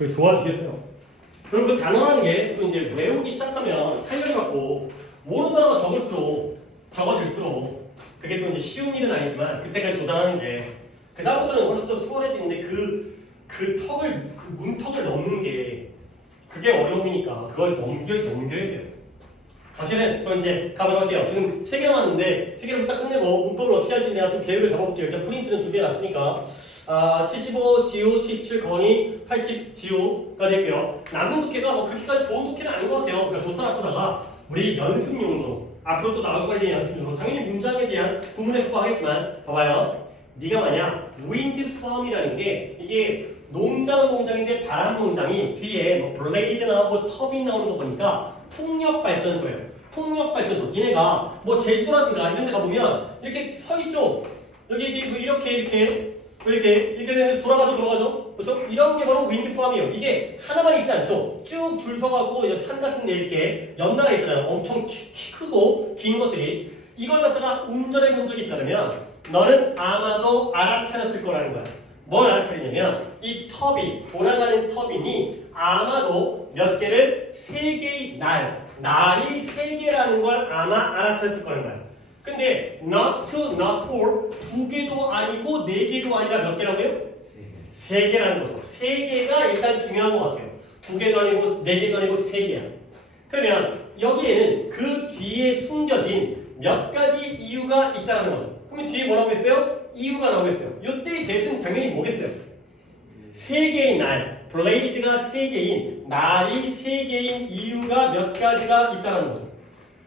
그게 좋아지겠어요. 그리고 그 단어라는 게 또 이제 외우기 시작하면 탄력이 받고 모르는 단어가 적어질수록 그게 또 이제 쉬운 일은 아니지만 그때까지 도달하는 게 그다음부터는 훨씬 더 수월해지는데 그 문턱을 넘는 게 그게 어려움이니까 그걸 넘겨야 돼요. 사실은 또 이제 가도록 할게요. 지금 3개 남았는데 3개를 딱 끝내고 문법을 어떻게 할지 내가 좀 계획을 잡아볼게요. 일단 프린트는 준비해놨으니까 75 지우 77 건이 80 지우가 될게요. 남는 독해가 뭐 그렇게까지 좋은 독해는 아닌 것 같아요. 그러니까 좋다 나쁘다가 우리 연습 용도로 앞으로 또 나올 거에 대한 연습 용도로 당연히 문장에 대한 구문에 속하겠지만 봐봐요. 네가 만약 wind farm이라는 게 이게 농장인데 바람 농장이 뒤에 뭐 블레이드 나오고 터빈 나오는 거 보니까 풍력 발전소예요. 풍력 발전소. 얘네가 뭐 제주도라든가 이런 데 가보면 이렇게 서 있죠. 여기 이렇게 되면 돌아가죠. 그렇죠? 이런 게 바로 윈드팜이에요. 이게 하나만 있지 않죠. 쭉 줄 서가고 산 같은 데 이렇게 연달아 있잖아요. 엄청 키 크고 긴 것들이. 이걸 갖다가 운전해 본 적이 있다면 너는 아마도 알아차렸을 거라는 거야. 뭘 알아차리냐면 이 돌아가는 터빈이 아마도 몇 개를 3개의 날이 3개라는 걸 아마 알아차렸을 거라는 거야. 근데 not two, not four 2개도 아니고 4개도 아니라 몇 개라고요? 3개라는 거죠. 3개가 일단 중요한 것 같아요. 2개도 아니고 4개도 아니고 3개야. 그러면 여기에는 그 뒤에 숨겨진 몇 가지 이유가 있다는 거죠. 그러면 뒤에 뭐라고 했어요? 이유가 나오겠어요. 이때 대신 당연히 뭐겠어요? 3개의 날, 블레이드가 3개인, 날이 3개인 이유가 몇 가지가 있다는 거죠.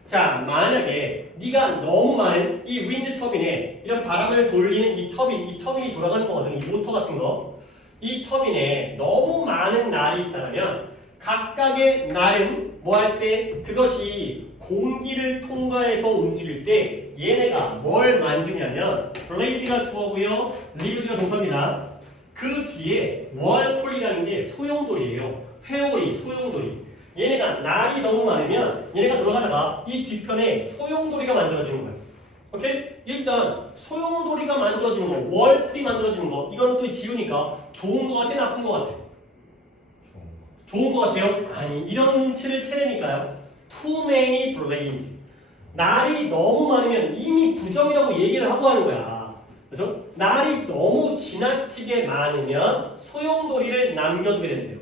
자, 만약에 네가 너무 많은 이 윈드 터빈에 이런 바람을 돌리는 이 터빈이 돌아가는 거거든. 이 모터 같은 거. 이 터빈에 너무 많은 날이 있다면 각각의 날은 뭐 할 때 그것이 공기를 통과해서 움직일 때 얘네가 뭘 만드냐면 블레이드가 주어고요. 리브즈가 동사입니다. 그 뒤에 월폴이라는 게 소용돌이에요. 회오리, 소용돌이. 얘네가 날이 너무 많으면 얘네가 돌아가다가 이 뒤편에 소용돌이가 만들어지는 거예요. 오케이? 일단 소용돌이가 만들어지는 거, 월풀이 만들어지는 거 이건 또 지우니까 좋은 거 같아, 나쁜 거 같아? 좋은 거 같아요? 아니, 이런 눈치를 채내니까요. Too many blaze. 날이 너무 많으면 이미 부정이라고 얘기를 하고 하는 거야. 그래서 날이 너무 지나치게 많으면 소용돌이를 남겨두게 된대요.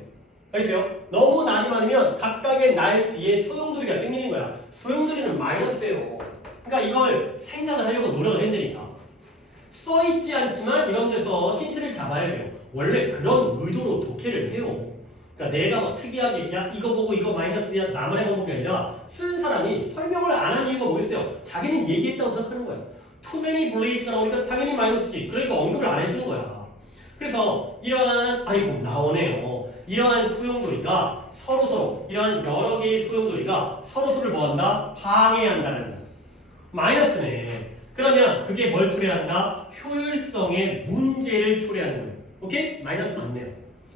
알겠어요? 너무 날이 많으면 각각의 날 뒤에 소용돌이가 생기는 거야. 소용돌이는 마이너스예요. 그러니까 이걸 생각을 하려고 노력을 해야 되니까. 써있지 않지만 이런 데서 힌트를 잡아야 돼요. 원래 그런 의도로 독해를 해요. 그러니까 내가 막 특이하게 야 이거 보고 이거 마이너스야 나만의 방법이 아니라 쓴 사람이 설명을 안 한 이유가 뭐겠어요? 자기는 얘기했다고 생각하는 거야. Too many blaze가 나오니까 당연히 마이너스지. 그러니까 언급을 안 해주는 거야. 그래서 이러한 아이고 나오네요. 이러한 소용돌이가 서로서로 이러한 여러 개의 소용돌이가 서로서로를 뭐한다? 방해한다는 거야. 마이너스네. 그러면 그게 뭘 초래한다? 효율성의 문제를 초래하는 거예요. 오케이? 마이너스 맞네요.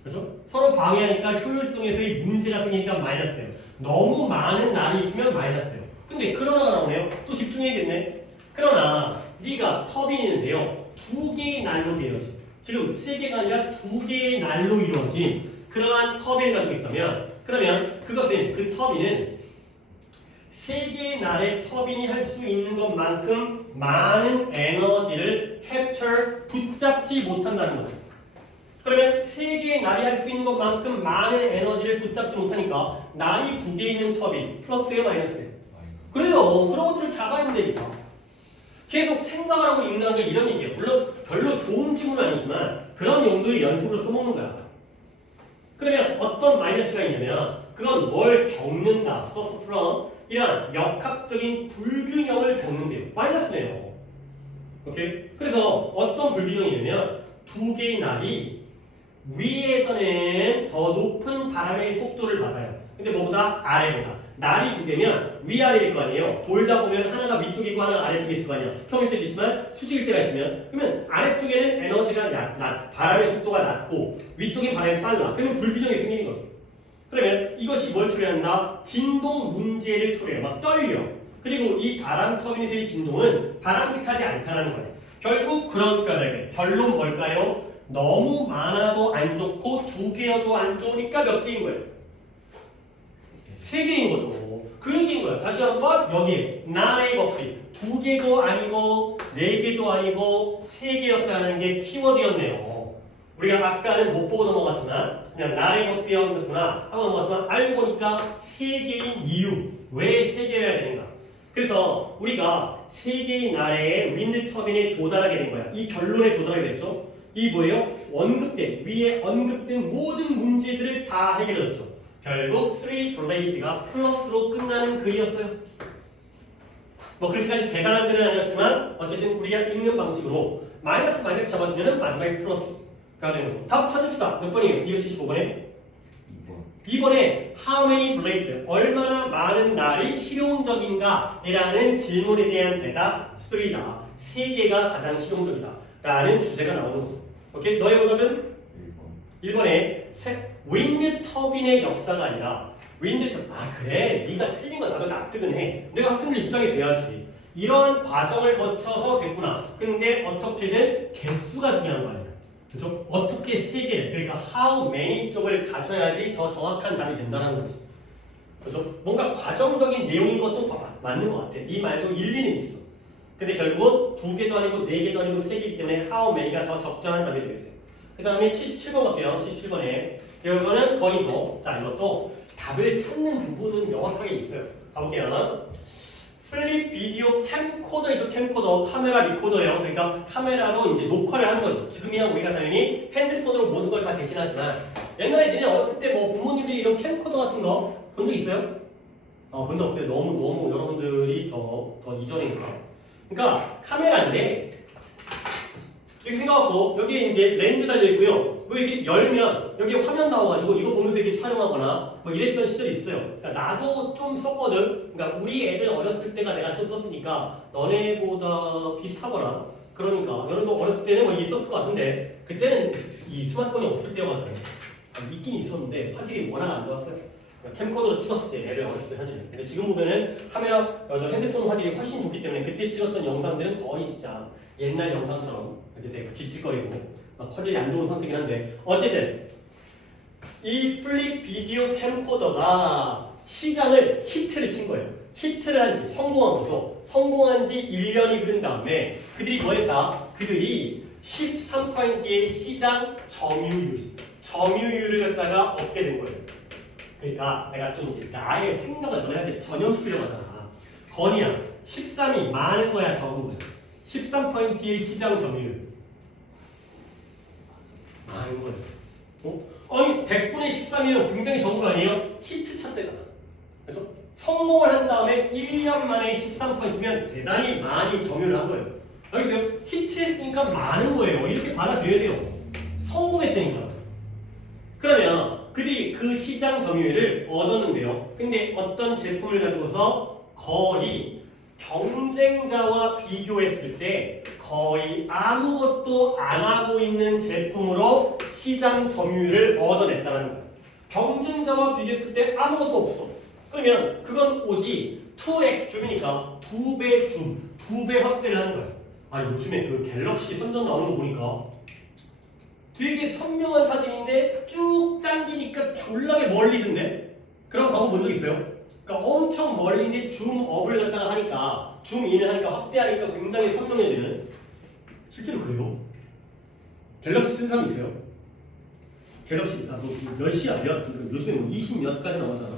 그렇죠? 서로 방해하니까 효율성에서의 문제가 생기니까 마이너스예요. 너무 많은 날이 있으면 마이너스예요. 근데 그러나가 나오네요. 또 집중해야겠네. 그러나 네가 터빈이 있는데요. 2개의 날로 되어진 지금 3개가 아니라 2개의 날로 이루어진 그러한 터빈을 가지고 있다면 그러면 그것은 그 터빈은 3개의 날의 터빈이 할 수 있는 것만큼 많은 에너지를 캡처, 붙잡지 못한다는 거죠. 그러면 3개의 날이 할 수 있는 것만큼 많은 에너지를 붙잡지 못하니까 날이 2개 있는 터빈 플러스예요 마이너스예요? 그래요. 그런 것들을 잡아야 된다니까. 계속 생각을 하고 읽는다는 게 이런 얘기예요. 물론 별로 좋은 질문은 아니지만 그런 용도의 연습으로 써먹는 거야. 그러면 어떤 마이너스가 있냐면 그건 뭘 겪는다, suffer from 이런 역학적인 불균형을 겪는데요. 마이너스네요. 오케이? 그래서 어떤 불균형이냐면 2개의 날이 위에서는 더 높은 바람의 속도를 받아요. 근데 뭐보다 아래보다. 날이 2개면 위아래일 거 아니에요. 돌다 보면 하나가 위쪽에 있고 하나가 아래쪽에 있을 거 아니에요. 수평일 때도 있지만 수직일 때가 있으면 그러면 아래쪽에는 에너지가 바람의 속도가 낮고 위쪽엔 바람이 빨라. 그러면 불균형이 생기는 거죠. 그러면 이것이 뭘 초래한다? 진동 문제를 초래해요. 막 떨려. 그리고 이 바람 터빈에서의 진동은 바람직하지 않다는 거예요. 결국 그런 까닭에 결론 뭘까요? 너무 많아도 안 좋고 두 개여도 안 좋으니까 몇 개인 거예요? 세 개인 거죠. 그 얘기인 거예요. 다시 한번 여기 not 없이 두 개도 아니고 네 개도 아니고 세 개였다는 게 키워드였네요. 우리가 아까는 못 보고 넘어갔지만 그냥 not 없이였구나 하고 넘어갔지만 알고 보니까 세 개인 이유 왜 세 개여야 되는가? 그래서 우리가 세 개의 나라의 윈드 터빈에 도달하게 된 거야. 이 결론에 도달하게 됐죠. 이 뭐예요? 위에 언급된 모든 문제들을 다 해결했죠. 결국 3 relate가 플러스로 끝나는 글이었어요. 뭐 그렇게까지 대단한 글은 아니었지만 어쨌든 우리가 읽는 방식으로 마이너스 잡아주면 마지막에 플러스가 되는 거죠. 답 찾읍시다. 몇 번이에요? 275번에? 2번에 how many blades 얼마나 많은 날이 실용적인가 라는 질문에 대한 대답 3다. 3개가 가장 실용적이다 라는 주제가 나오는 거죠. 오케이? 너의 오답은? 1번에 윈드 터빈의 역사가 아니라 윈드 터빈 그래 네가 틀린 거 나도 납득은 해. 내가 학생들 입장이 돼야지. 이러한 과정을 거쳐서 됐구나. 근데 어떻게든 개수가 중요한 거 아니야. 그죠? 어떻게 세 개를 그러니까 how many 쪽을 가셔야지 더 정확한 답이 된다는 거지. 그죠? 뭔가 과정적인 내용인 것도 맞는 것 같아. 이 말도 일리는 있어. 근데 결국은 두 개도 아니고 네 개도 아니고 세 개이기 때문에 how many가 더 적절한 답이 되겠어요. 그 다음에 77번 갈게요. 77번에 이거는 거기서 자 이것도 답을 찾는 부분은 명확하게 있어요. 가볼게요. 플립 비디오 캠코더이죠. 캠코더 카메라 리코더예요. 그러니까 카메라로 이제 녹화를 하는 거죠. 지금이야 우리가 당연히 핸드폰으로 모든 걸 다 대신하지만 옛날에 너네 어렸을 때 뭐 부모님들이 이런 캠코더 같은 거 본 적 있어요? 본 적 없어요. 너무 여러분들이 더 이전이니까. 그러니까 카메라인데 이렇게 생각하고 여기에 이제 렌즈 달려 있고요. 뭐 이렇게 열면 여기 화면 나와가지고 이거 보면서 이렇게 촬영하거나 뭐 이랬던 시절이 있어요. 그러니까 나도 좀 썼거든. 그러니까 우리 애들 어렸을 때가 내가 좀 썼으니까 너네보다 비슷하거나 그러니까 여러분도 어렸을 때는 뭐 있었을 것 같은데 그때는 이 스마트폰이 없을 때여가지고 있긴 있었는데 화질이 워낙 안 좋았어요. 그러니까 캠코더로 찍었을 때 애들 어렸을 때 사진을. 근데 지금 보면은 카메라 저 핸드폰 화질이 훨씬 좋기 때문에 그때 찍었던 영상들은 거의 진짜 옛날 영상처럼 이렇게 되게 지직거리고 막 화질이 안 좋은 상태긴 한데 어쨌든 이 플립 비디오 캠코더가 시장을 히트를 친 거예요. 히트를 한지 성공한 거죠. 성공한 지 1년이 흐른 다음에 그들이 뭐 했다? 그들이 13%의 시장 점유율을 갖다가 얻게 된 거예요. 그러니까 내가 또 이제 나의 생각을 전해야 전형시키려고 하잖아. 건이야 13이 많은 거야 적은 거야. 13%의 시장 점유율 많은 거예요. 아니 100분의 13이면 굉장히 적은 거 아니에요? 히트 쳤대잖아. 그래서 성공을 한 다음에 1년 만에 13%면 대단히 많이 점유를 한 거예요. 알겠어요? 히트했으니까 많은 거예요. 이렇게 받아들여야 돼요. 성공했다니까. 그러면 그들이 그 시장 점유율을 얻었는데요. 근데 어떤 제품을 가지고서 거의 경쟁자와 비교했을 때 거의 아무것도 안 하고 있는 제품으로 시장 점유율을 얻어냈다는 거예요. 경쟁자와 비교했을 때 아무것도 없어. 그러면 그건 오직 2x 줌이니까 2배 줌, 2배 확대를 하는 거예요. 요즘에 그 갤럭시 선전 나오는 거 보니까 되게 선명한 사진인데 쭉 당기니까 졸라게 멀리던데? 그런 광고 본 적 있어요? 그러니까 엄청 멀리인데 줌업을 갖다가 하니까 줌인을 하니까 확대하니까 굉장히 선명해지는 실제로 그래요. 갤럭시 쓴 사람 있어요? 갤럭시 몇 시야? 요즘에 뭐 20몇까지 나오잖아.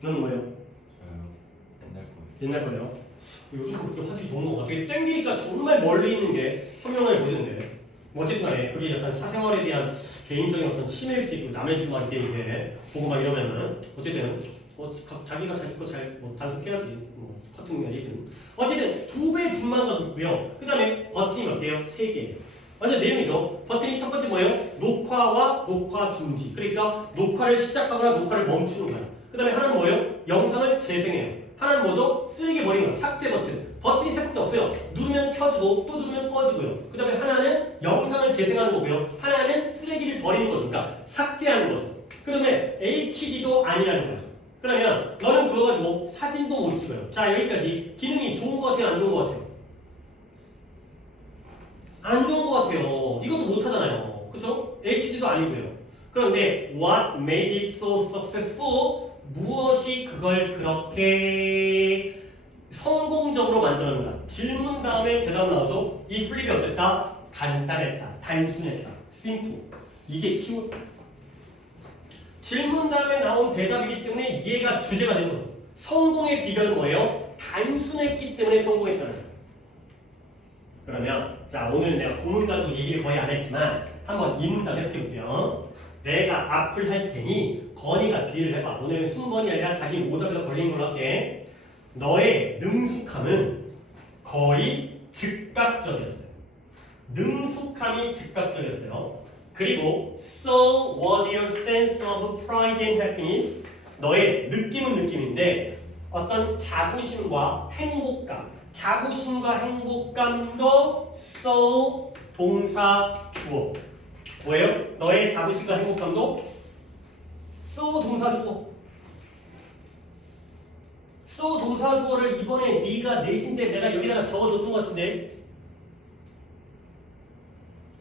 너는 뭐예요? 저요. 옛날 거예요. 요즘 그렇게 화질이 좋은 거 같아. 땡기니까 정말 멀리 있는 게 선명하게 보이는데 어쨌든 간에 그게 약간 사생활에 대한 개인적인 어떤 침해일 수도 있고 남의 집 막 이렇게 보고 막 이러면은 어쨌든 자기가 자기 거 잘 단속해야지 뭐 같은 얘기든 어쨌든 2배 줌만 가고요. 그 다음에 버튼이 몇 개요? 3개. 완전 내용이죠. 버튼이 첫 번째 뭐예요? 녹화와 녹화 중지. 그러니까 녹화를 시작하거나 녹화를 멈추는 거야. 그 다음에 하나는 뭐예요? 영상을 재생해요. 하나는 뭐죠? 쓰레기 버리는 거야. 삭제 버튼. 버튼이 세 군데 없어요. 누르면 켜지고 또 누르면 꺼지고요. 그 다음에 하나는 영상을 재생하는 거고요. 하나는 쓰레기를 버리는 거죠. 그러니까 삭제하는 거죠. 그 다음에 HD도 아니라는 거죠. 그러면 너는 그거 가지고 사진도 못 찍어요. 자 여기까지 기능이 좋은 거 같아요? 안 좋은 거 같아요? 안 좋은 것 같아요. 이것도 못하잖아요. 그쵸? HD도 아니고요. 그런데 what made it so successful? 무엇이 그걸 그렇게 성공적으로 만들었는가? 질문 다음에 대답 나오죠? 이 플립이 어땠다? 간단했다. 단순했다. simple. 이게 키워드. 질문 다음에 나온 대답이기 때문에 얘가 주제가 된 거죠. 성공의 비결은 뭐예요? 단순했기 때문에 성공했다는 거예요. 그러면 자 오늘 내가 구문 가지고 얘기를 거의 안 했지만 한번 이 문장 해석해 볼게요. 내가 앞을 할 테니 건이가 뒤를 해봐. 오늘은 순번이 아니라 자기 오답에서 걸린 걸로 할게. 너의 능숙함은 거의 즉각적이었어요. 능숙함이 즉각적이었어요. 그리고 so was your sense of pride and happiness. 너의 느낌은 느낌인데 어떤 자부심과 행복감, 자부심과 행복감도 so 동사 주어. 뭐예요? 너의 자부심과 행복감도 so 동사 주어. so 동사 주어를 이번에 네가 내신데 내가 여기다가 적어줬던 것 같은데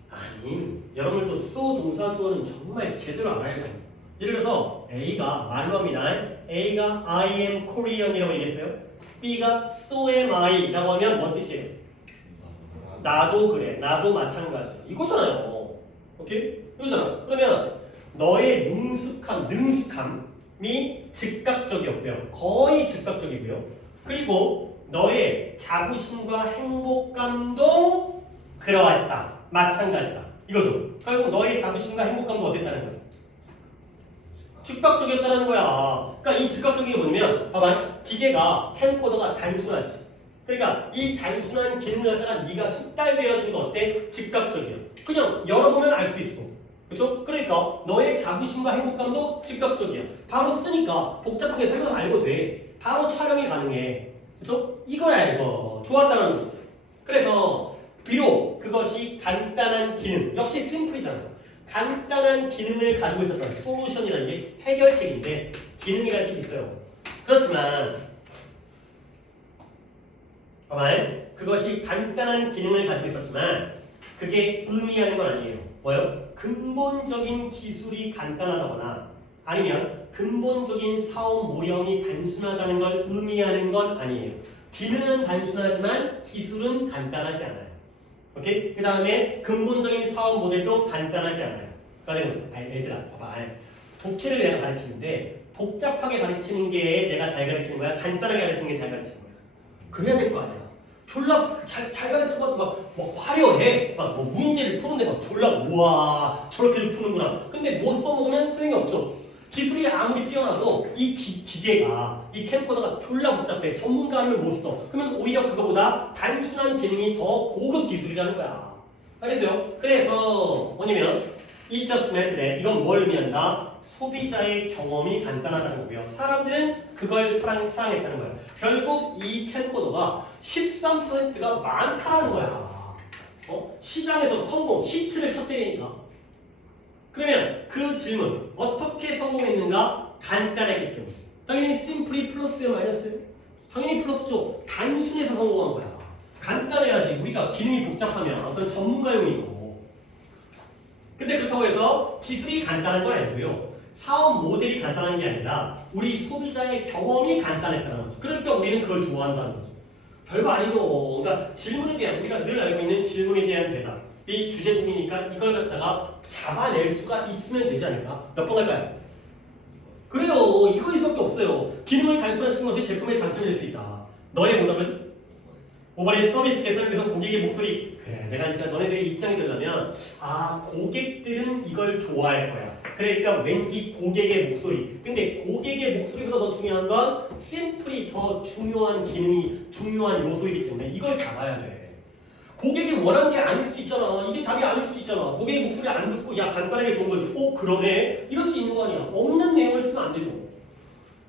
아니 여러분들도 so 동사 주어는 정말 제대로 알아야 돼요. 예를 들어서 A가 말로 합니다. A가 I am Korean이라고 얘기했어요. B가 so am I 라고 하면 뭔 뜻이에요? 나도 그래. 나도 마찬가지. 이거잖아요. 오케이? 이거잖아. 그러면 너의 능숙함이 즉각적이었고요. 거의 즉각적이고요. 그리고 너의 자부심과 행복감도 그러했다. 마찬가지다. 이거죠. 결국 너의 자부심과 행복감도 어땠다는 거예요? 즉각적이었다는 거야. 그러니까 이 즉각적인 게 뭐냐면 봐봐. 기계가 캠코더가 단순하지. 그러니까 이 단순한 기능을 갖다가 네가 숙달되어진 거 어때? 즉각적이야. 그냥 열어보면 알 수 있어. 그렇죠? 그러니까 너의 자부심과 행복감도 즉각적이야. 바로 쓰니까 복잡하게 설명서 알고 돼. 바로 촬영이 가능해. 그렇죠? 이거야 이거. 좋았다는 거지. 그래서 비록 그것이 간단한 기능, 역시 심플이잖아. 간단한 기능을 가지고 있었던 솔루션이라는 게 해결책인데 기능이라는 뜻이 있어요. 그렇지만 그것이 간단한 기능을 가지고 있었지만 그게 의미하는 건 아니에요. 뭐요? 근본적인 기술이 간단하다거나 아니면 근본적인 사업 모형이 단순하다는 걸 의미하는 건 아니에요. 기능은 단순하지만 기술은 간단하지 않아요. 오케이? 그 다음에 근본적인 사업 모델도 간단하지 않아요. 그러니까 얘들아 봐봐. 독해를 내가 가르치는데 복잡하게 가르치는 게 내가 잘 가르치는 거야? 간단하게 가르치는 게 잘 가르치는 거야? 그래야 될 거 아니야. 졸라 잘 가르치고 막 화려해. 막 뭐 문제를 푸는데 막 졸라 우와 저렇게도 푸는구나. 근데 못 써먹으면 소용이 없죠. 기술이 아무리 뛰어나도 이 기계가 이 캠코더가 졸라 복잡해. 전문가 아니면 못 써. 그러면 오히려 그거보다 단순한 기능이 더 고급 기술이라는 거야. 알겠어요? 그래서 뭐냐면 It just meant that 이건 뭘 의미한다? 소비자의 경험이 간단하다는 거고요. 사람들은 그걸 사랑했다는 거예요. 결국 이 캠코더가 13%가 많다는 거야. 시장에서 성공, 히트를 쳤다니까. 그러면 그 질문 어떻게 성공했는가? 간단했기 때문에. 당연히 심플이 플러스요 마이너스요? 당연히 플러스죠. 단순해서 성공한 거야. 간단해야지. 우리가 기능이 복잡하면 어떤 전문가용이죠. 근데 그렇다고 해서 기술이 간단한 건 아니고요. 사업 모델이 간단한 게 아니라 우리 소비자의 경험이 간단했다는 거죠. 그러니까 우리는 그걸 좋아한다는 거죠. 별거 아니죠. 그러니까 질문에 대한 우리가 늘 알고 있는 질문에 대한 대답이 주제문이니까 이걸 갖다가 잡아낼 수가 있으면 되지 않을까? 몇 번 갈까요? 그래요. 이거일 수밖에 없어요. 기능을 단순화시킨 것이 제품의 장점이 될 수 있다. 너의 오답은? 오버레이 서비스 개선을 위해서 고객의 목소리. 그래, 내가 진짜 너네들의 입장이 되려면 고객들은 이걸 좋아할 거야. 그러니까 왠지 고객의 목소리. 근데 고객의 목소리보다 더 중요한 건 심플이 더 중요한 기능이 중요한 요소이기 때문에 이걸 잡아야 돼. 고객이 원하는 게 아닐 수 있잖아. 이게 답이 아닐 수 있잖아. 고객의 목소리 안 듣고 야 간단하게 좋은 거지. 그러네. 이럴 수 있는 거 아니야. 없는 내용을 쓰면 안 되죠.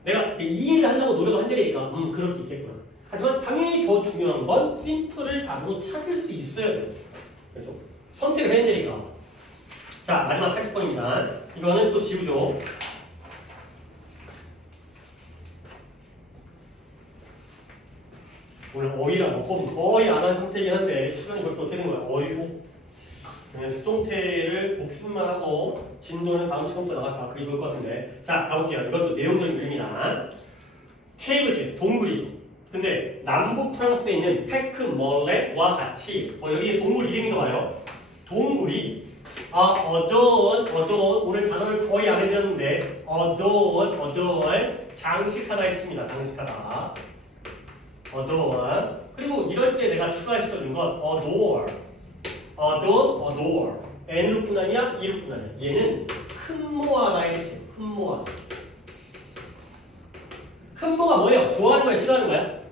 내가 이해를 하려고 노력을 한다니까 그럴 수 있겠구나. 하지만 당연히 더 중요한 건 심플을 답으로 찾을 수 있어야 돼요. 그렇죠? 선택을 해야 되니까. 자, 마지막 80번입니다. 이거는 또 지우죠. 오늘 어휘랑 어법은 거의 안 한 상태이긴 한데 시간이 벌써 어떻게 된 거야? 어휘고 그냥 수동태를 복습만 하고 진도는 다음 시간부터 나갈까? 그게 좋을 것 같은데 자 가볼게요. 이것도 내용적인 그림이다. 케이브지, 동굴이지. 근데 남부 프랑스에 있는 페크멀레와 같이 여기 동굴 이름인가 봐요. 동굴이 어두운 오늘 단어를 거의 안 해드렸는데 어두운 장식하다 했습니다. 장식하다. 어두운 그리고 이럴 때 내가 추가시켜준 건 어두운 N으로 끝나냐 E로 끝나냐 얘는 큰모하다 했지. 큰모하다. 큰모가 뭐예요? 좋아하는 거야 싫어하는 거야?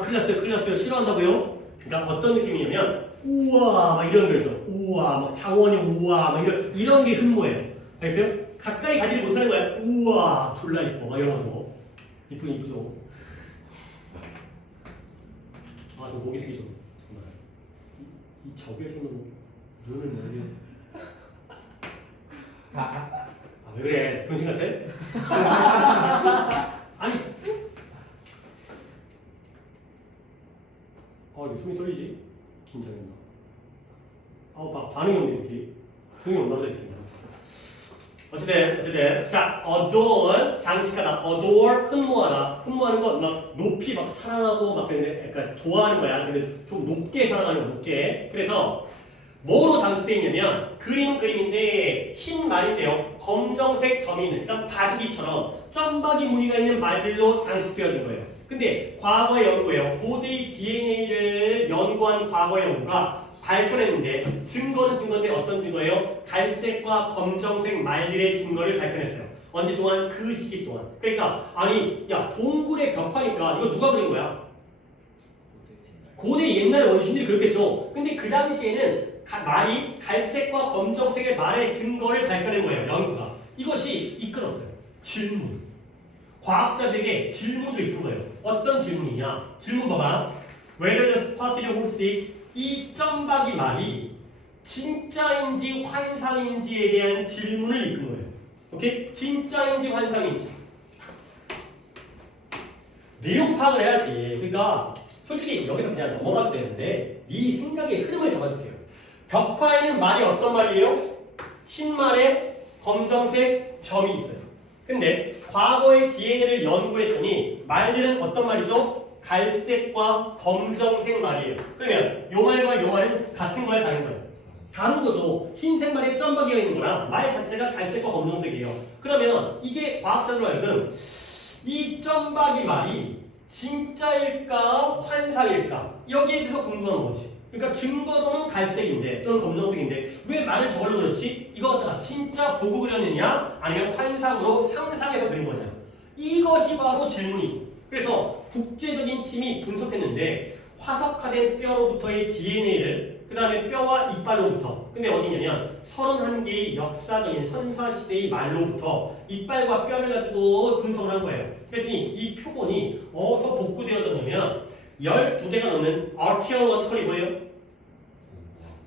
큰일 났어요. 싫어한다고요? 그러니까 어떤 느낌이냐면 우와 막 이런 거죠. 우와 막 장원이 우와 막 이런 게 흠모예요. 알겠어요? 가까이 가지를 못하는 거야. 우와 졸라 이뻐 막 이런 거죠. 이쁘죠. 저 목이 쓰기 좀 정말 이 적외선으로 눈을 멀리 왜 그래? 병신 같아? 아니 이게 숨이 떨리지? 긴장된다. 반응이 없네, 이 새끼. 숨이 온다 보다, 이 새끼. 어쨌든. 자, 어두운, 장식하다. 어도어, 흠모하다. 흠모하는 건 막 높이 막 사랑하고 막 약간 좋아하는 거야. 근데 좀 높게 사랑하는 거야, 높게. 그래서 뭐로 장식되어 있냐면 그림은 그림인데 흰 말인데요. 검정색 점이 있는, 그러니까 바둑이처럼 점박이 무늬가 있는 말들로 장식되어진 거예요. 근데 과거의 연구예요. 고대의 DNA를 연구한 과거의 연구가 밝혀냈는데 증거는 증거인데 어떤 증거예요? 갈색과 검정색 말들의 증거를 밝혀냈어요. 언제 동안? 그 시기 동안. 그러니까 아니 야 동굴의 벽화니까 이거 누가 그린 거야? 고대 옛날에 원신들이 그렇겠죠. 근데 그 당시에는 말이 갈색과 검정색의 말의 증거를 밝혀낸 거예요. 연구가. 이것이 이끌었어요. 질문. 과학자들에게 질문을 이끈 거예요. 어떤 질문이냐? 질문 봐봐. Whether the spotted horses 이 점박이 말이 진짜인지 환상인지에 대한 질문을 이끈 거예요. 오케이? 진짜인지 환상인지. 내용 파악을 해야지. 그러니까 솔직히 여기서 그냥 넘어가도 되는데 네 생각의 흐름을 잡아줄게요. 벽화에는 말이 어떤 말이에요? 흰 말에 검정색 점이 있어요. 근데 과거의 DNA를 연구했더니 말들은 어떤 말이죠? 갈색과 검정색 말이에요. 그러면 요 말과 요 말은 같은 거야 다른 거야? 다른 거죠. 흰색 말에 점박이가 있는 거랑 말 자체가 갈색과 검정색이에요. 그러면 이게 과학자들로 하여금 이 점박이 말이 진짜일까 환상일까 여기에 대해서 궁금한 거지. 그러니까 증거로는 갈색인데 또는 검정색인데 왜 말을 저걸로 그렸지? 이거 갖다가 진짜 보고 그렸느냐 아니면 환상으로 상상해서 그린 거냐 이것이 바로 질문이죠. 그래서 국제적인 팀이 분석했는데 화석화된 뼈로부터의 DNA를 그 다음에 뼈와 이빨로부터 근데 어디냐면 31개의 역사적인 선사시대의 말로부터 이빨과 뼈를 가지고 분석을 한 거예요. 그랬더니 이 표본이 어디서 복구되어졌냐면 12개가 넘는 archaeologically 뭐예요?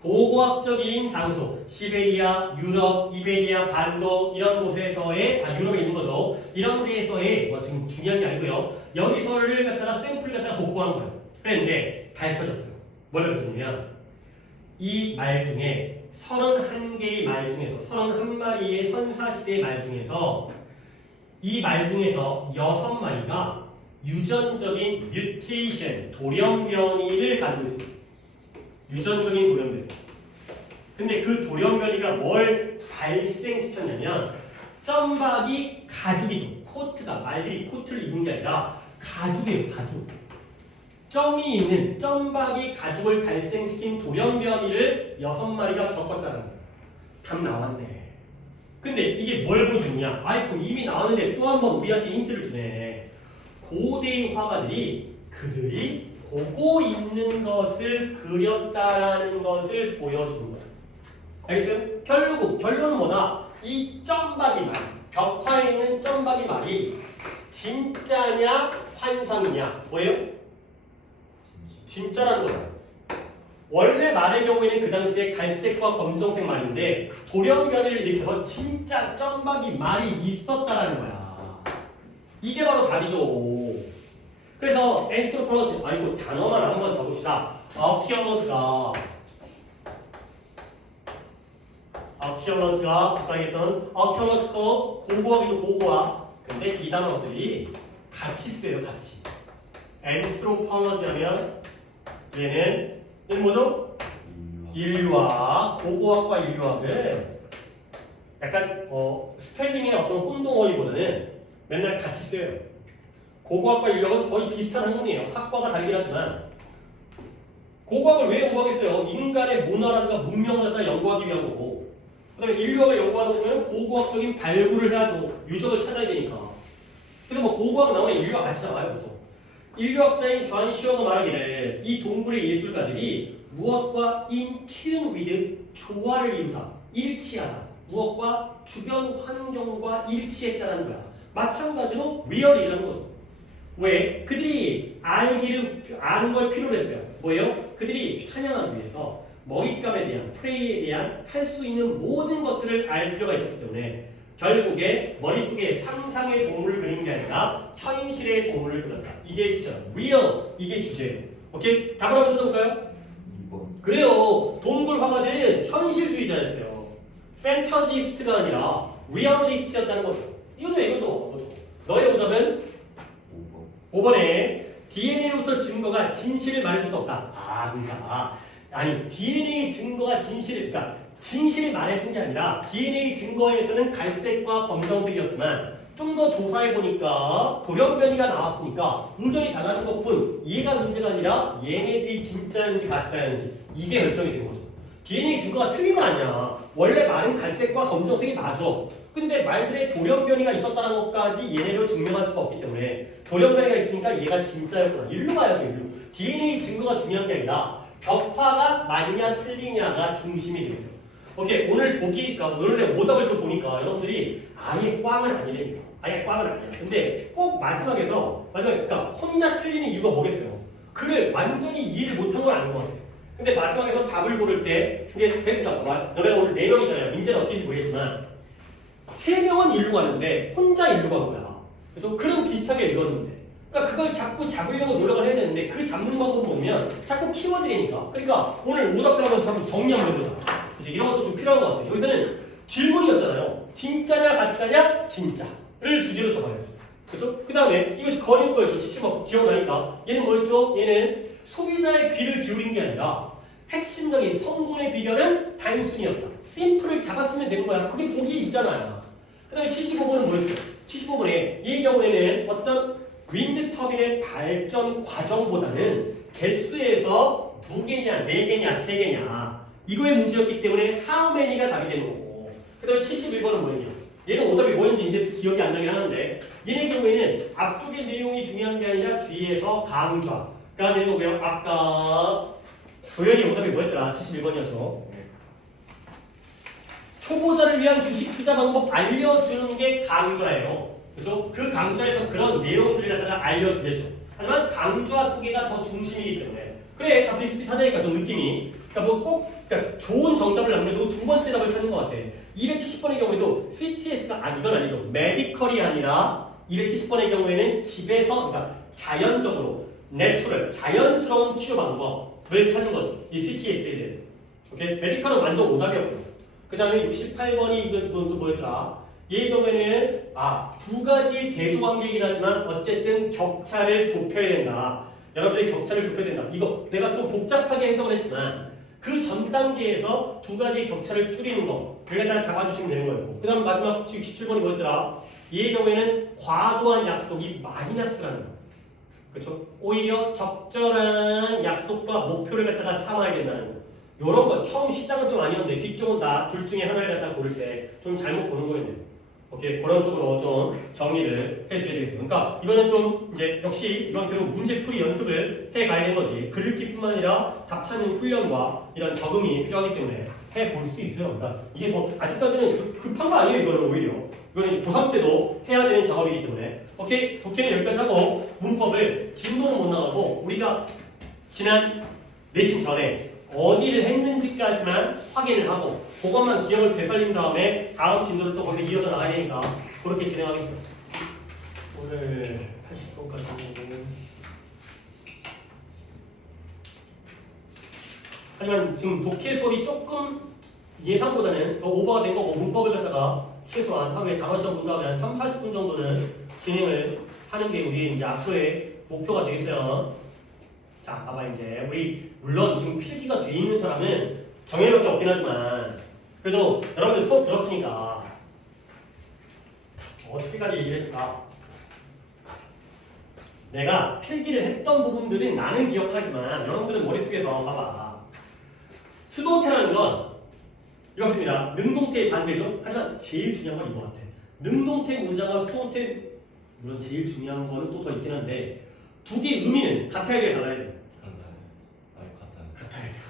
고고학적인 장소, 시베리아, 유럽, 이베리아, 반도 이런 곳에서의 유럽에 있는 거죠. 이런 데에서의 지금 중요한 게 아니고요. 여기서를 갖다가 샘플을 갖다가 복구한 거예요. 그랬는데 밝혀졌어요. 뭘 밝혀졌냐면 이 말 중에 31개의 말 중에서 31마리의 선사시대의 말 중에서 이 말 중에서 6마리가 유전적인 뮤테이션, 돌연변이를 가지고 있습니다. 유전적인 돌연변이. 근데 그 돌연변이가 뭘 발생시켰냐면 점박이 가죽이죠. 코트가 말들이 코트를 입은 게 아니라 가죽이에요. 가죽. 점이 있는 점박이 가죽을 발생시킨 돌연변이를 6마리가 겪었다는 거예요. 답 나왔네. 근데 이게 뭘 보여주냐? 아이고 이미 나왔는데 또 한 번 우리한테 힌트를 주네. 고대의 화가들이 그들이 보고 있는 것을 그렸다라는 것을 보여주는 거예요. 알겠어요? 결론은 뭐다? 이 점박이 말, 벽화에 있는 점박이 말이 진짜냐 환상이냐? 뭐예요? 진짜라는 거예요. 원래 말의 경우에는 그 당시에 갈색과 검정색 말인데 돌연변이를 일으켜서 진짜 점박이 말이 있었다라는 거야. 이게 바로 답이죠. 그래서 anthropology 이거 단어만 한번 적읍시다. archaeology가 아까 얘기했던 archaeological 고고학이죠 고고학. 근데 이 단어들이 같이 쓰여요 같이. anthropology 하면 얘는 뭐죠? 인류학, 고고학과 인류학을 약간 스펠링의 어떤 혼동어휘보다는 맨날 같이 써요. 고고학과 인류학은 거의 비슷한 학문이에요. 학과가 다르긴 하지만 고고학을 왜 연구하겠어요? 인간의 문화라든가 문명을 갖다 연구하기 위한 거고 그 다음에 인류학을 연구하다 보면 고고학적인 발굴을 해야죠. 유적을 찾아야 되니까. 그래서 뭐 고고학 나오면 인류학 같이 나와요 보통. 인류학자인 존 시어가 말하기를 이 동물의 예술가들이 무엇과 in tune with 조화를 이루다, 일치하다. 무엇과 주변 환경과 일치했다는 거야. 마찬가지로 real이라는 거죠. 왜? 그들이 아는 걸 필요로 했어요. 뭐예요? 그들이 사냥하기 위해서 먹잇감에 대한, 프레이에 대한 할 수 있는 모든 것들을 알 필요가 있었기 때문에 결국에 머릿속에 상상의 동물을 그리는 게 아니라 현실의 동물을 그렸다. 이게 주제예요. real, 이게 주제예요. 오케이? 답을 한번 찾아볼까요? 2번. 그래요. 동물 화가들은 현실주의자였어요. 판타지스트가 아니라 리얼리스트였다는 거죠. 이거죠. 너의 오답은 5번. 5번에 DNA로부터 증거가 진실을 말해줄 수 없다. 그러니까 DNA 증거가 진실을 말해준 게 아니라 DNA 증거에서는 갈색과 검정색이었지만 좀 더 조사해보니까 돌연변이가 나왔으니까 의견이 달라진 것뿐 얘가 문제가 아니라 얘네들이 진짜인지 가짜인지 이게 결정이 된 거죠. DNA 증거가 틀린 거 아니야. 원래 말은 갈색과 검정색이 맞아. 근데 말들의 돌연변이가 있었다는 것까지 얘네로 증명할 수가 없기 때문에 돌연변이가 있으니까 얘가 진짜였구나. 일로 가야죠. 일로. DNA 증거가 중요한 게 아니라 벽화가 맞냐 틀리냐가 중심이 되겠어요. 오케이, 오늘 오늘의 오답을 좀 보니까 여러분들이 아예 꽝은 아니라니까. 아예 꽝은 아니야. 근데 꼭 그러니까 혼자 틀리는 이유가 뭐겠어요? 그를 완전히 이해를 못한 건 아닌 것 같아요. 근데 마지막에서 답을 고를 때 이게 너네가 오늘 4명이잖아요. 민재는 어떻게인지 모르겠지만 3명은 일로 가는데 혼자 일로 간 거야. 그래서 그런 비슷하게 읽었는데 그러니까 그걸 자꾸 잡으려고 노력을 해야 되는데 그 잡는 방법을 보면 자꾸 키워드리니까. 그러니까 오늘 오답들 한번 정리 한번 해보자. 이제 이런 것도 좀 필요한 것 같아요. 여기서는 질문이었잖아요. 진짜냐 가짜냐 진짜를 주제로 적어야죠. 그렇죠? 그 다음에 이거 거릴 거였죠. 지치막 기억나니까. 얘는 뭐였죠? 얘는 소비자의 귀를 기울인 게 아니라 핵심적인 성공의 비결은 단순이었다. 심플을 잡았으면 되는 거야. 그게 보기에 있잖아요. 그 다음에 75번은 뭐였어요? 75번에 이 경우에는 어떤 윈드 터빈의 발전 과정보다는 개수에서 2개냐, 4개냐, 3개냐 이거의 문제였기 때문에 how many가 답이 되는 거고 그 다음에 71번은 뭐였냐? 얘는 오답이 뭐였는지 이제 기억이 안 나긴 하는데 얘네 경우에는 앞쪽의 내용이 중요한 게 아니라 뒤에서 강좌가 되는 거고요. 아까 도현이 오답이 뭐였더라? 71번이었죠. 초보자를 위한 주식 투자 방법 알려주는 게 강좌예요. 그죠? 그 강좌에서 그런 내용들을 갖다가 알려주겠죠. 하지만 강좌 소개가 더 중심이기 때문에 그래 다 비슷비슷하다니까 좀 느낌이 그러니까 좋은 정답을 남겨도 두 번째 답을 찾는 것 같아. 270번의 경우에도 CTS가 이건 아니죠. 메디컬이 아니라 270번의 경우에는 집에서 그러니까 자연적으로 내추럴 자연스러운 치료 방법을 찾는 거죠. 이 CTS에 대해서. 오케이? 메디컬은 완전 오답이었고 그 다음에 68번이 이건 또 뭐였더라? 이 경우에는 두 가지 대조관계이긴 하지만 어쨌든 격차를 좁혀야 된다. 여러분들이 격차를 좁혀야 된다. 이거 내가 좀 복잡하게 해석을 했지만 그 전 단계에서 두 가지 격차를 줄이는 거 그걸 다 잡아주시면 되는 거였고 그 다음 마지막 67번이 뭐였더라? 이 경우에는 과도한 약속이 마이너스라는 거. 그렇죠? 오히려 적절한 약속과 목표를 갖다가 삼아야 된다는 거. 요런 거 처음 시작은 좀 아니었는데 뒤쪽은 다 둘 중에 하나를 갖다 고를 때 좀 잘못 보는 거였네요. 오케이, 그런 쪽으로 좀 정리를 해주셔야 되겠습니다. 그러니까 이거는 좀 이제 역시 이건 계속 문제풀이 연습을 해가야 되는 거지. 글 읽기뿐만 아니라 답 찾는 훈련과 이런 적응이 필요하기 때문에 해볼 수 있어요. 그러니까 이게 뭐 아직까지는 급한 거 아니에요. 이거는 오히려 이거는 고3 때도 해야 되는 작업이기 때문에 오케이, 독해는 여기까지 하고 문법을 진도는 못 나가고 우리가 지난 레슨 전에 어디를 했는지까지만 확인을 하고 그것만 기억을 되살린 다음에 다음 진도를 또 거기서 이어서 나가야 되니까 그렇게 진행하겠습니다. 오늘 80번까지 하지만 지금 독해 수업이 조금 예상보다는 더 오버가 된 거고 문법을 갖다가 최소한 하루에 단어 시험 본 다음에 한 3, 40분 정도는 진행을 하는 게 우리 이제 앞으로의 목표가 되겠어요. 자, 봐봐 이제 우리 물론 지금 필기가 돼 있는 사람은 정현이밖에 없긴 하지만 그래도 여러분들 수업 들었으니까 어떻게까지 얘기를 할까? 내가 필기를 했던 부분들은 나는 기억하지만 여러분들은 머릿속에서 봐봐. 수동태라는 건 이렇습니다. 능동태의 반대죠. 하지만 제일 중요한 건 이거 같아. 능동태 문장과 수동태 물론 제일 중요한 거는 또 더 있긴 한데 두 개의 의미는 같아야 돼, 달라야 돼? 같아야 돼요.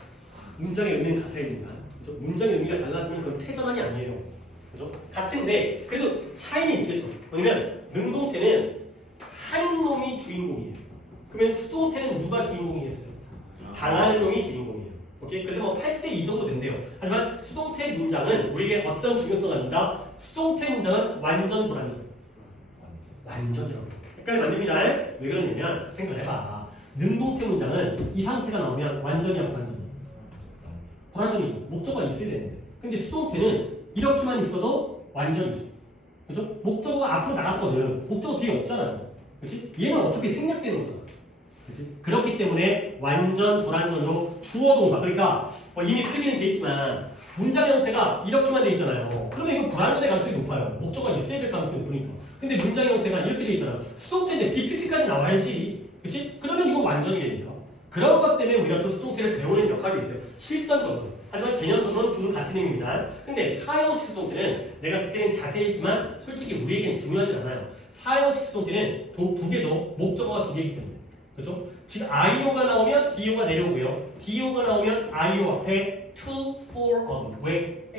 문장의 의미는 같아야 됩니다. 그죠? 문장의 의미가 달라지면 그건 태전환이 아니에요. 그죠? 같은데 그래도 차이는 있겠죠. 왜냐면 능동태는 한 놈이 주인공이에요. 그러면 수동태는 누가 주인공이겠어요? 당하는 놈이 주인공이에요. 오케이? 그래서 뭐 8대2 정도 된대요. 하지만 수동태 문장은 우리에게 어떤 중요성을 갖는다? 수동태 문장은 완전 불완전. 완전이라고. 헷갈리면 안 됩니다. 왜 그러냐면 생각해봐. 능동태 문장은 이 상태가 나오면 완전이야 불완전이야? 불완전이죠. 목적어가 있어야 되는데. 근데 수동태는 이렇게만 있어도 완전이죠. 그죠? 목적어가 앞으로 나갔거든. 목적어 뒤에 없잖아요. 그렇지? 얘는 어차피 생략되는 거잖아. 그렇지? 그렇기 때문에 완전 불완전으로 주어 동사. 그러니까 뭐 이미 틀리는 돼 있지만 문장의 형태가 이렇게만 돼 있잖아요. 그러면 이거 불완전의 가능성이 높아요. 목적어가 있어야 될 가능성이 높으니까. 근데 문장의 형태가 이렇게 돼 있잖아. 수동태인데 BPP까지 나와야지. 그렇지? 그러면 이거 완전이 되니까. 그런 것 때문에 우리가 또 수동태를 배우는 역할이 있어요. 실전적으로. 하지만 개념적으로는 둘은 같은 의미입니다. 근데 사형식 수동태는 내가 그때는 자세히 했지만 솔직히 우리에겐 중요하지 않아요. 사형식 수동태는 두 개죠. 목적어가 두 개이기 때문에. 그죠? 즉 IO가 나오면 DO가 내려오고요. DO가 나오면 IO 앞에 to, for, of. 왜?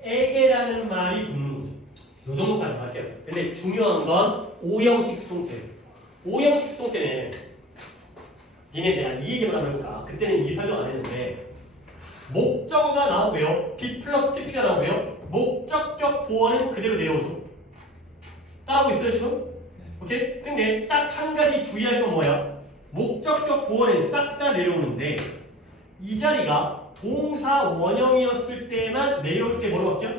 에게라는 말이 붙는 거죠. 요 정도까지 할게요. 근데 중요한 건 O형식 수동태. O형식 수동태는 니네 내가 이 얘기만 한번 해볼까? 그때는 이 설명 안 했는데 목적어가 나오고요. B 플러스 PP가 나오고요. 목적격 보어는 그대로 내려오죠. 따라하고 있어요 지금? 오케이? 근데 딱 한 가지 주의할 건 뭐야? 목적격 보어는 싹 다 내려오는데 이 자리가 동사 원형이었을 때만 내려올 때 뭐로 바뀌어?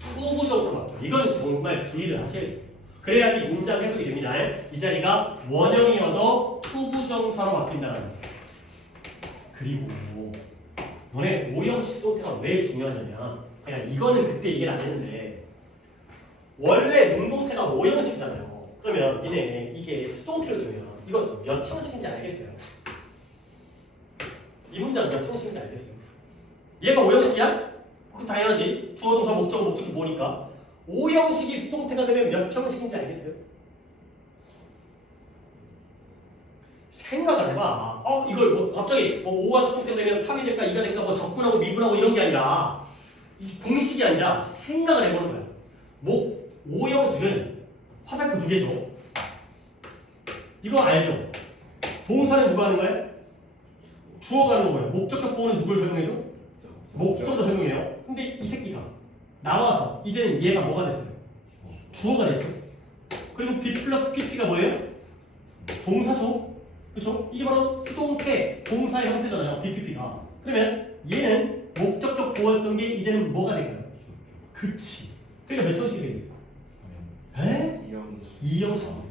투부정사로 바뀌어. 이거는 정말 주의를 하셔야 돼요. 그래야지 문장 해석이 됩니다. 이 자리가 원형이어도 투부정사로 바뀐다는 거예요. 그리고 너네 오형식 수동태가 왜 중요하냐면 그냥 이거는 그때 얘기를 안 했는데 원래 능동태가 오형식이잖아요. 그러면 이제 이게 수동태로 되면 이거 몇 형식인지 알겠어요? 이 문장 몇 형식인지 알겠어요? 얘가 오형식이야? 그거 당연하지. 주어 동사 목적어 목적이 뭐니까. 오형식이 수동태가 되면 몇 형식인지 알겠어요? 생각을 해봐. 이걸 뭐 갑자기 뭐 5가 수동태가 되면 3이 될까 2가 될까 뭐 적분하고 미분하고 이런 게 아니라 이 공식이 아니라 생각을 해보는 거야. 오형식은 화살표 두 개죠. 이거 알죠? 동사는 누가 하는 거야? 주어가 하는 거예요. 목적격 보호는 누굴 설명해줘? 목적으로 설명해요. 근데 이 새끼가 나와서 이제는 얘가 뭐가 됐어요? 주어가 됐죠. 그리고 B 플러스 PP가 뭐예요? 동사죠. 그렇죠? 이게 바로 수동태 동사의 형태잖아요. BPP가. 그러면 얘는 목적격 보호였던 게 이제는 뭐가 될까요? 그치. 그러니까 몇 형식이 되겠어요? 에? 2형식.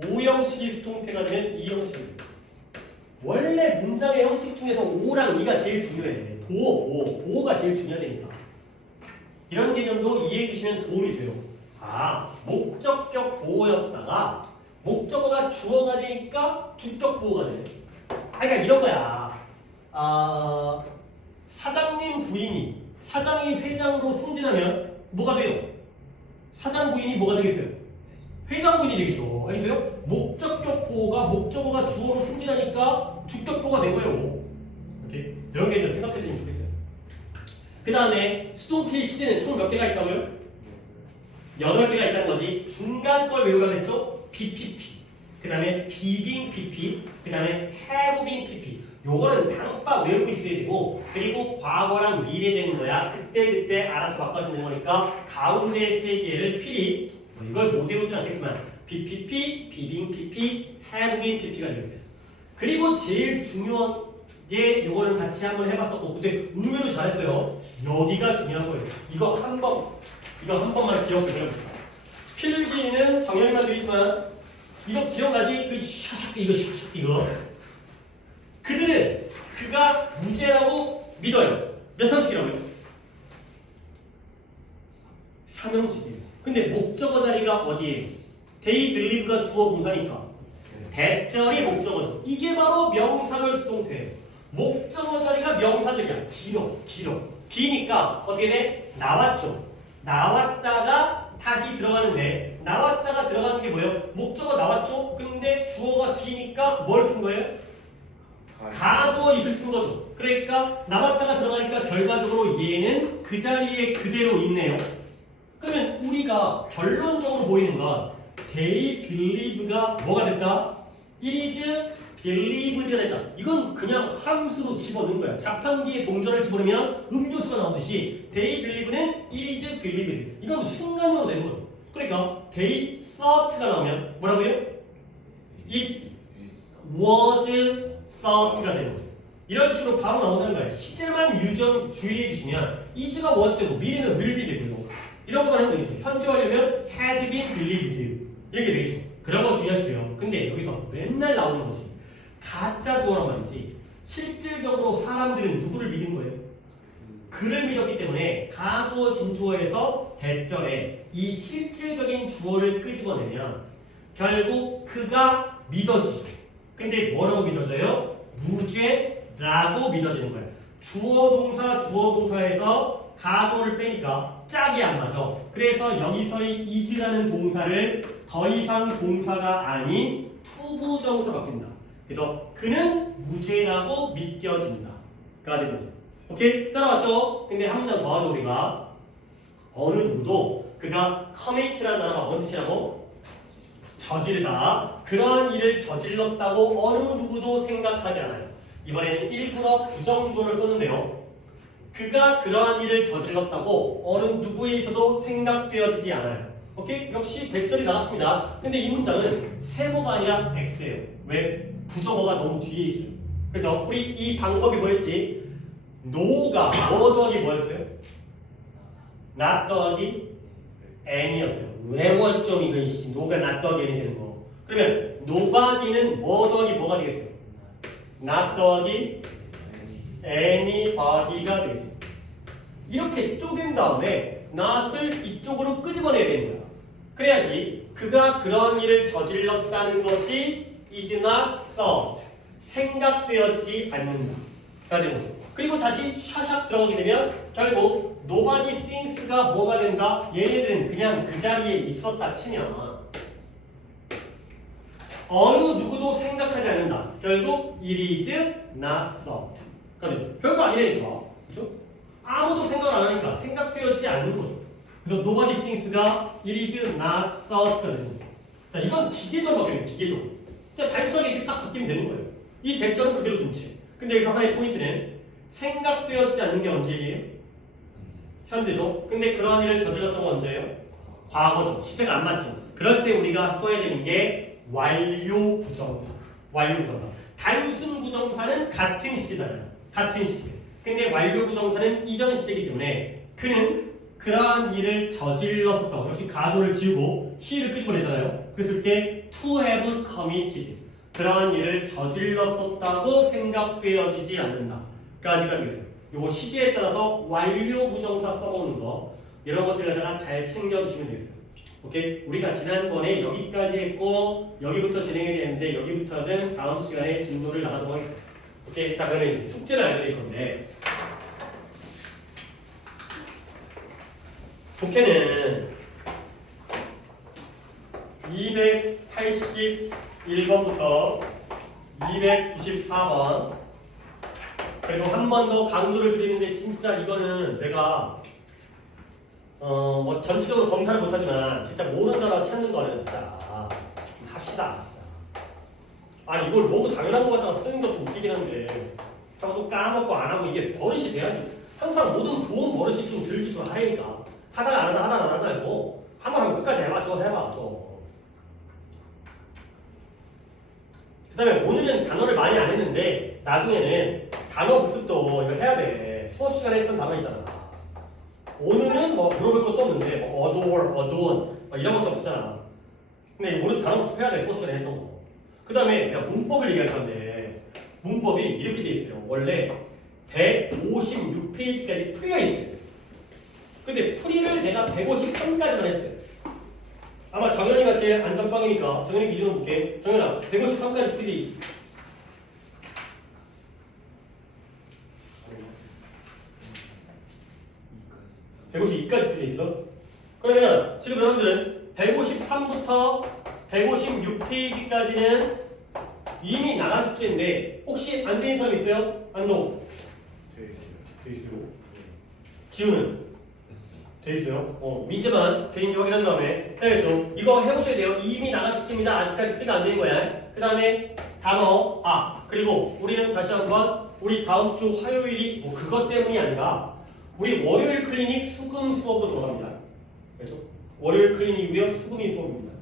5형식이 수동태가 되면 2형식. 원래 문장의 형식 중에서 5랑 2가 제일 중요해. 보호가 제일 중요하다니까. 이런 개념도 이해해 주시면 도움이 돼요. 목적격 보호였다가 목적어가 주어가 되니까 주격 보호가 돼. 그러니까 이런 거야. 사장님 부인이 사장이 회장으로 승진하면 뭐가 돼요? 사장 부인이 뭐가 되겠어요? 회장 부인이 되겠죠. 알겠어요? 목적격 보호가 목적어가 주어로 승진하니까 주격 보호가 된 거예요. 이렇게 이런 게 좀 생각해 주시면 좋겠어요. 그 다음에 수동태의 시제는 총 몇 개가 있다고요? 8개가 있다는 거지. 중간 걸 외우라고 했죠? BPP. 그 다음에 being PP. 그 다음에 have been PP. 요거는 당박 외우고 있어야 되고, 그리고 과거랑 미래 되는 거야. 그때 알아서 바꿔주는 거니까 가운데 3개를 필히 이걸 못 외우진 않겠지만 BPP, being PP, have been PP가 되겠어요. 그리고 제일 중요한 요거는 같이 한번 해봤었고 근데 의외로 잘했어요. 여기가 중요한 거예요. 이거 한 번만 기억해보세요. 필기는 정렬만 되어 있지만 이거 기억나지? 그 샤샥 이거 그들은 그가 무죄라고 믿어요. 몇 형식이라고요? 3형식이에요. 근데 목적어 자리가 어디에? They believe가 주어 동사니까 대절이 목적어죠. 이게 바로 명사절 수동태예요. 목적어 자리가 명사절이야. 길어. 기니까 어떻게 돼? 나왔죠. 나왔다가 다시 들어가는데 나왔다가 들어가는 게 뭐예요? 목적어 나왔죠? 근데 주어가 기니까 뭘 쓴 거예요? 가주어 있을 쓴 거죠. 그러니까 나왔다가 들어가니까 결과적으로 얘는 그 자리에 그대로 있네요. 그러면 우리가 결론적으로 보이는 건 they believe가 뭐가 됐다? It is believed가 됐다. 이건 그냥 함수로 집어넣은 거야. 자판기에 동전을 집어넣으면 음료수가 나오듯이 they believe는 it is believed. 이건 순간적으로 되는 거죠. 그러니까 they thought가 나오면 뭐라고요? It was thought가 되는 거죠. 이런 식으로 바로 나온다는 거예요. 시제만 주의해 주시면 is가 was 되고 미래는 will be 되고요. 이런 것만 하면 되겠죠. 현재 하려면 has been believed 이렇게 되겠죠. 그런 거 주의하시고요. 근데 여기서 맨날 나오는 것이 가짜 주어란 말이지 실질적으로 사람들은 누구를 믿은 거예요? 그를 믿었기 때문에 가주어 진주어에서 대절에 이 실질적인 주어를 끄집어내면 결국 그가 믿어지죠. 근데 뭐라고 믿어져요? 무죄라고 믿어지는 거예요. 주어 동사에서 가주어를 빼니까 짝이 안 맞아. 그래서 여기서의 is라는 동사를 더 이상 동사가 아닌 투부정사 바뀐다. 그래서 그는 무죄라고 믿겨진다. 가 되는 거죠. 오케이? 따라왔죠? 근데 한 문장 더 하죠 우리가. 어느 누구도 그가 commit라는 단어가 뭔 뜻이라고? 저지르다. 그러한 일을 저질렀다고 어느 누구도 생각하지 않아요. 이번에는 일부러 부정주어를 썼는데요. 그가 그러한 일을 저질렀다고 어느 누구에 있어도 생각되어지지 않아요. 오케이? 역시 대절이 나왔습니다. 근데 이 문장은 세모가 아니라 X예요. 왜? 부정어가 너무 뒤에 있어요. 그래서 우리 이 방법이 뭐였지? no가 뭐 더하기 뭐였어요? not 더하기 n이었어요. 외워점 이거 이씨 no가 not 더하기 n이 되는 거. 그러면 nobody는 뭐 더하기 뭐가 되겠어요? not 더하기 anybody가 되겠죠. 이렇게 쪼갠 다음에 not을 이쪽으로 끄집어내야 되는 거야. 그래야지 그가 그런 일을 저질렀다는 것이 is not thought, 생각되어지지 않는다가 되는 거죠. 그리고 다시 샤샥 들어가게 되면 결국 nobody things가 뭐가 된다? 얘네들은 그냥 그 자리에 있었다 치면 어느 누구도 생각하지 않는다. 결국 it is not thought. 그러니까 별거 아니라니까. 그렇죠? 아무도 생각 안 하니까 생각되어지지 않는 거죠. 그래서 nobody things가 it is not thought가 되는 거죠. 자, 이건 기계적으로 바뀌는 기계적. 그냥 단순하게 이렇게 딱 바뀌면 되는 거예요. 이 대절은 그대로 좋지. 근데 여기서 하나의 포인트는 생각되어지지 않는 게 언제예요? 현재죠. 근데 그러한 일을 저질렀던 건 언제예요? 과거죠. 시제가 안 맞죠. 그럴 때 우리가 써야 되는 게 완료 부정사. 완료 부정사. 단순 부정사는 같은 시제잖아요. 같은 시제. 근데 완료 부정사는 이전 시제이기 때문에 그는 그러한 일을 저질렀었다고. 역시 가조를 지우고 he를 끄집어내잖아요. 그랬을 때 to have committed. 그러한 일을 저질렀었다고 생각되어지지 않는다. 까지가 되겠어요. 요거 시제에 따라서 완료 부정사 써보는 거 이런 것들 갖다가 잘 챙겨주시면 되겠어요. 오케이? 우리가 지난번에 여기까지 했고 여기부터 진행이 되는데 여기부터는 다음 시간에 진도를 나가도록 하겠습니다. 오케이? 자 그러면 숙제를 알려드릴 건데 독해는 281번부터 294번 그리고 한 번 더 강조를 드리는데 진짜 이거는 내가 뭐 전체적으로 검사를 못하지만 진짜 모르는 단어 찾는 거는 진짜 합시다 진짜. 아니 이걸 너무 당연한 것 같다가 쓰는 것도 웃기긴 한데 자꾸 까먹고 안 하고 이게 버릇이 돼야지. 항상 모든 좋은 버릇이 좀 들기 좀 하니까 하다가 안 하다 말고 한 번 하면 끝까지 해봐 좀 해봐 좀. 그 다음에 오늘은 단어를 많이 안 했는데 나중에는 단어 복습도 이거 해야 돼. 수업 시간에 했던 단어 있잖아. 오늘은 뭐 물어볼 것도 없는데 뭐 adore, adorn 뭐 이런 것도 없었잖아. 근데 오늘 단어 복습해야 돼. 수업 시간에 했던 거. 그 다음에 내가 문법을 얘기할 건데 문법이 이렇게 돼 있어요. 원래 156페이지까지 풀려 있어요. 근데 풀이를 내가 153까지만 했어요. 아마 정현이가 제일 안전빵이니까 정현이 기준으로 볼게. 정현아 153까지 풀이 돼 있지. 152까지 풀려 있어. 그러면 지금 여러분들은 153부터 156페이지까지는 이미 나간 숙제인데 혹시 안 된 사람 있어요? 안동? 돼 있어요. 지우는? 돼 있어요. 민재만 되는지 확인한 다음에 해야겠죠. 이거 해보셔야 돼요. 이미 나간 숙제입니다. 아직까지 풀이가 안 된 거야. 그 다음에 단어 그리고 우리는 다시 한번 우리 다음 주 화요일이 뭐 그것 때문이 아니라 우리 월요일 클리닉 수금 수업으로 돌아갑니다. 그렇죠? 월요일 클리닉이고요. 수금이 수업입니다.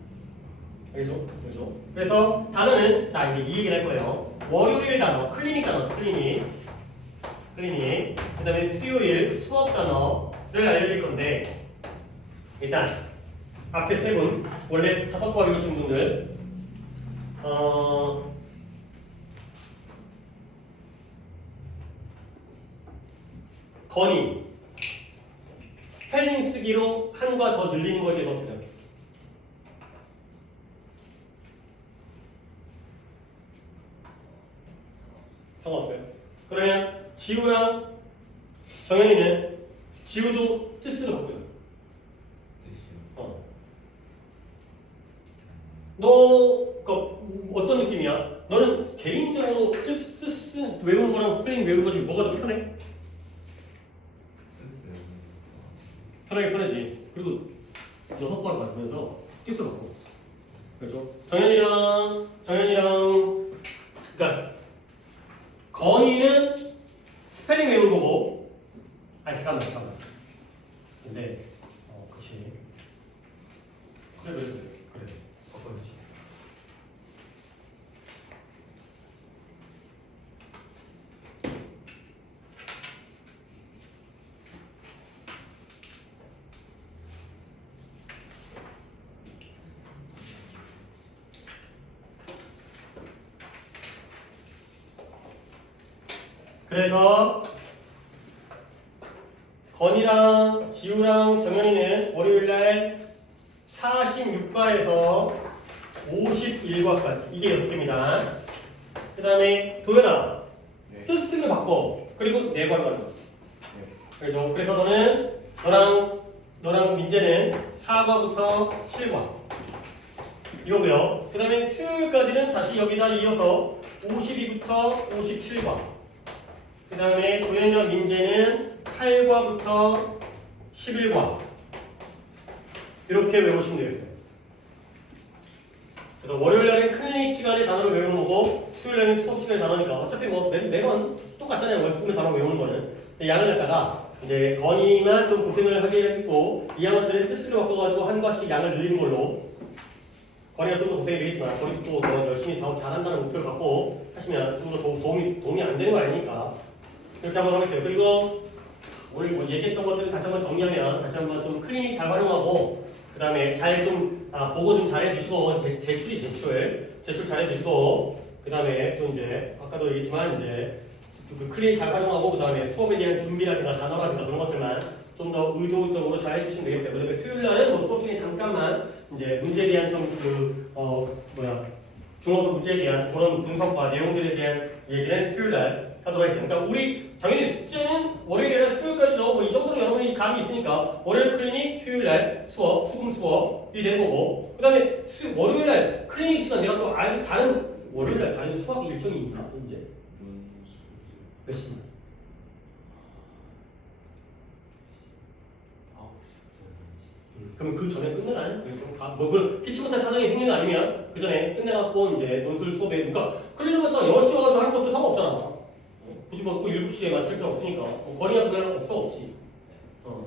알겠죠? 그렇죠? 그래서 단어는 자 이제 이 얘기를 할 거예요. 월요일 단어, 클리닉 단어, 클리닉. 그다음에 수요일 수업 단어를 알려드릴 건데 일단 앞에 세 분 원래 5과 배우신 분들 건의 스펠링 쓰기로 한과 더 늘리는 거에 대해서 어떻게 생각해? 상관없어요. 그러면 지우랑 정현이는 지우도 뜻으로 바꾸자. 너 어떤 느낌이야? 너는 개인적으로 뜻 외우는 거랑 스펠링 외우는 거 중에 뭐가 더 편해? 편하지. 그리고 6과를 받으면서 뜻을 바꿔. 그렇죠? 정현이랑 그러니까 건이는 스펠링 외우는 거고 잠깐만 근데 그치 그래 바꿔야지. 그래서 건이랑 지우랑 정현이는 월요일날 46과에서 51과까지 이게 6개입니다. 그 다음에 도현아 뜻을 바꿔. 그리고 4과를 가는 거지. 그렇죠? 그래서 너랑 민재는 4과부터 7과 이거고요. 그 다음에 수요일까지는 다시 여기다 이어서 52부터 57과 그 다음에 도현이와 민재는 8과부터 11과 이렇게 외우시면 되겠어요. 그래서 월요일날은 클리닉 시간에 단어를 외우는 거고 수요일날은 수업 시간에 단어니까 어차피 뭐 매번 똑같잖아요. 월수금 단어 외우는 거는. 양을 갖다가 이제 건이만 좀 고생을 하게 했고 이 양반들은 뜻을 바꿔가지고 한 과씩 양을 늘리는 걸로 건이가 좀 더 고생이 되겠지만 건이도 또 더 열심히 더 잘한다는 목표를 갖고 하시면 좀 더 도움이 안 되는 거 아니니까 이렇게 한번 하겠어요. 그리고 오늘 뭐 얘기했던 것들을 다시 한번 정리하면 다시 한번 좀 클리닉 잘 활용하고 그 다음에 잘 좀 보고 좀 잘해주시고 제출 잘해주시고 그 다음에 또 이제 아까도 얘기했지만 이제 그 클리닉 잘 활용하고 그 다음에 수업에 대한 준비라든가 단어라든가 그런 것들만 좀 더 의도적으로 잘 해주시면 되겠어요. 그 다음에 수요일날은 뭐 수업 중에 잠깐만 이제 문제에 대한 좀 중어서 문제에 대한 그런 분석과 내용들에 대한 얘기는 수요일날 하도록 하겠습니다. 그러니까 우리 당연히 숙제는 월요일이나 수요일까지죠. 뭐 이 정도로 여러분이 감이 있으니까 월요일 클리닉, 수요일날 수업, 수금 수업이 되는 거고 그 다음에 월요일날 클리닉 시간 내가 또 다른 월요일날 다른 수학 일정이 있나? 이제 몇 시간? 그러면 그 전에 끝내나요? 뭐 피치 못할 사정이 생기는 거 아니면 그 전에 끝내갖고 이제 논술 수업에 그러니까 클리닉 갔다가 6시 와가지고 하는 것도 상관없잖아. 굳이 뭐 7시에 맞출 필요 없으니까 거리가 그냥 없지.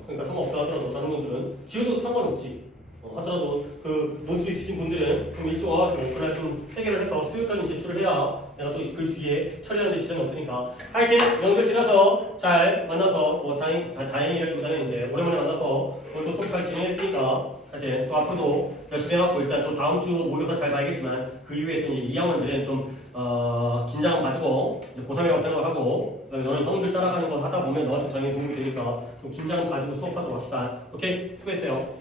그러니까 상관없다 하더라도 다른 분들은 지어도 상관없지. 하더라도 그 논술 있으신 분들은 좀 일찍 와가지고 그날 좀 해결을 해서 수요일까지 제출을 해야 내가 또 그 뒤에 처리하는 데 지장이 없으니까. 하여튼 명절 지나서 잘 만나서 뭐 다행이라기보다는 이제 오랜만에 만나서 오늘도 수업 잘 진행했으니까 하여튼 또 앞으로도 열심히 해갖고 일단 또 다음 주 모의고사 잘 봐야겠지만 그 이후에 또 이제 2학년들은 좀 긴장 가지고 이제 고3이라고 생각을 하고 그다음에 너는 형들 따라가는 거 하다 보면 너한테 당연히 도움이 되니까 좀 긴장 가지고 수업하도록 합시다. 오케이? 수고했어요.